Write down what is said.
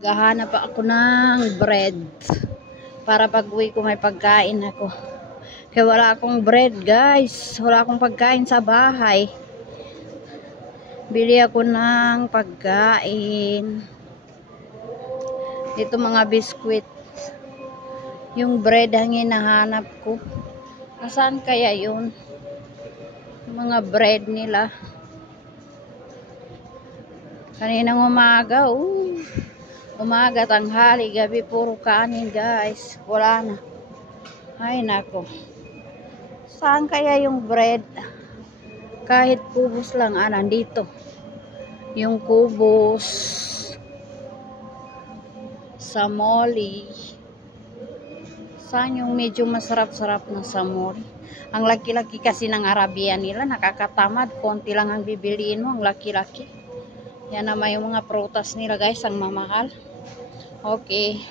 Gahanap ako ng bread para pag-uwi ko may pagkain ako. Kaya wala akong bread, guys. Wala akong pagkain sa bahay. Bili ako ng pagkain. Dito mga biskwit. Yung bread ang hinahanap ko. Nasaan kaya yun? Yung mga bread nila. Kaninang umaga, umaga, tanghali, gabi, puro kanin, guys. Wala na. Ay, nako. Saan kaya yung bread? Kahit kubos lang, nandito. Yung kubos. Samoli. Saan yung medyo masarap-sarap na samoli? Ang laki-laki kasi ng Arabian nila, nakakatamad. Konti lang ang bibiliin mo, ang laki-laki. Yan naman yung mga prutas nila, guys, ang mamahal. Okay.